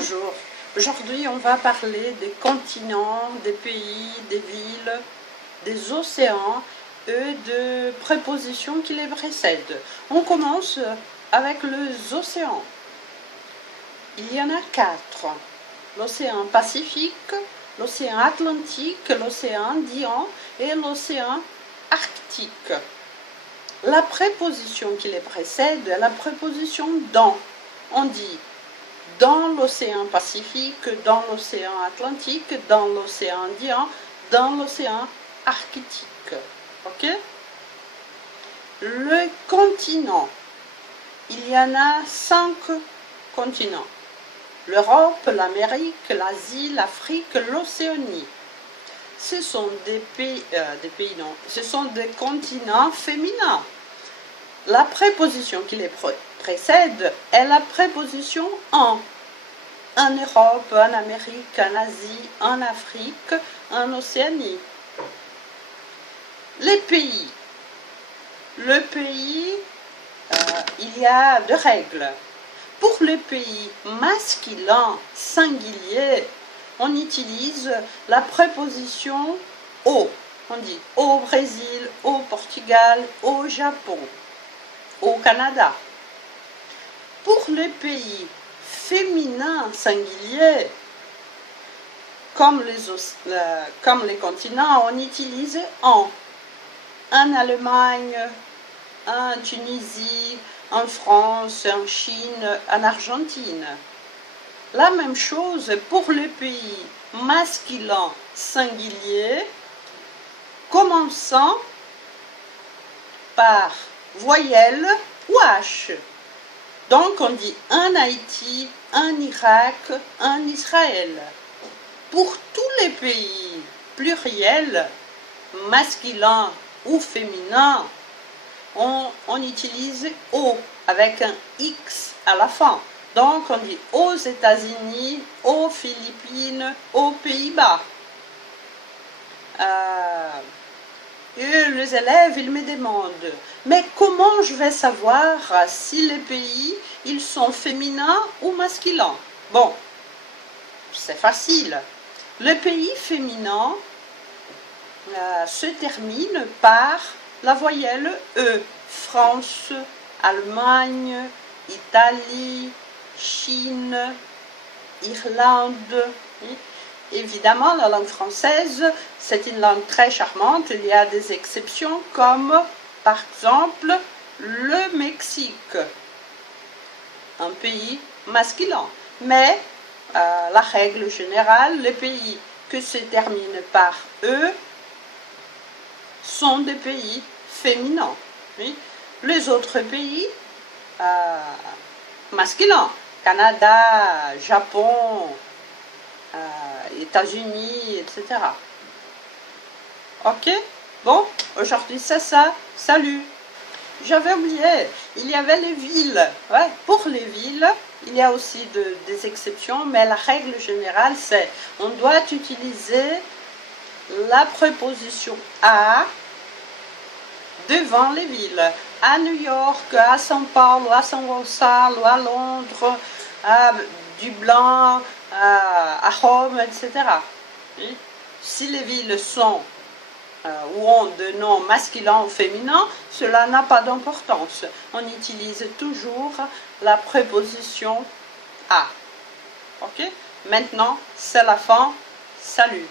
Bonjour, aujourd'hui on va parler des continents, des pays, des villes, des océans et de prépositions qui les précèdent. On commence avec les océans. Il y en a 4. L'océan Pacifique, l'océan Atlantique, l'océan Indien et l'océan Arctique. La préposition qui les précède est la préposition dans. On dit dans l'océan Pacifique, dans l'océan Atlantique, dans l'océan Indien, dans l'océan Arctique. Ok? Le continent. Il y en a 5 continents. L'Europe, l'Amérique, l'Asie, l'Afrique, l'Océanie. Ce sont ce sont des continents féminins. La préposition qui les précède est la préposition en Europe, en Amérique, en Asie, en Afrique, en Océanie. Les pays. Le pays, il y a 2 règles. Pour les pays masculins singuliers, on utilise la préposition au. On dit au Brésil, au Portugal, au Japon, au Canada. Pour les pays féminins singuliers, comme les continents, on utilise en Allemagne, en Tunisie, en France, en Chine, en Argentine. La même chose pour les pays masculins singuliers, commençant par voyelle ou H. Donc on dit en Haïti, en Irak, en Israël. Pour tous les pays pluriels, masculins ou féminins, on utilise O avec un X à la fin. Donc on dit aux États-Unis, aux Philippines, aux Pays-Bas. Et les élèves, ils me demandent, mais comment je vais savoir si les pays, ils sont féminins ou masculins? Bon, c'est facile. Le pays féminin se termine par la voyelle E. France, Allemagne, Italie, Chine, Irlande. Évidemment, la langue française, c'est une langue très charmante. Il y a des exceptions comme, par exemple, le Mexique, un pays masculin. Mais la règle générale, les pays qui se terminent par E sont des pays féminins. Oui. Les autres pays masculins, Canada, Japon, États-Unis, etc. Ok? Bon, aujourd'hui c'est ça. Salut! J'avais oublié, il y avait les villes. Ouais, pour les villes, il y a aussi des exceptions, mais la règle générale, c'est on doit utiliser la préposition à devant les villes. À New York, à São Paulo, à São Gonçalo, à Londres, à Dublin, à Rome, etc. Et si les villes sont ou ont de noms masculins ou féminins, cela n'a pas d'importance. On utilise toujours la préposition à. Ok? Maintenant, c'est la fin. Salut!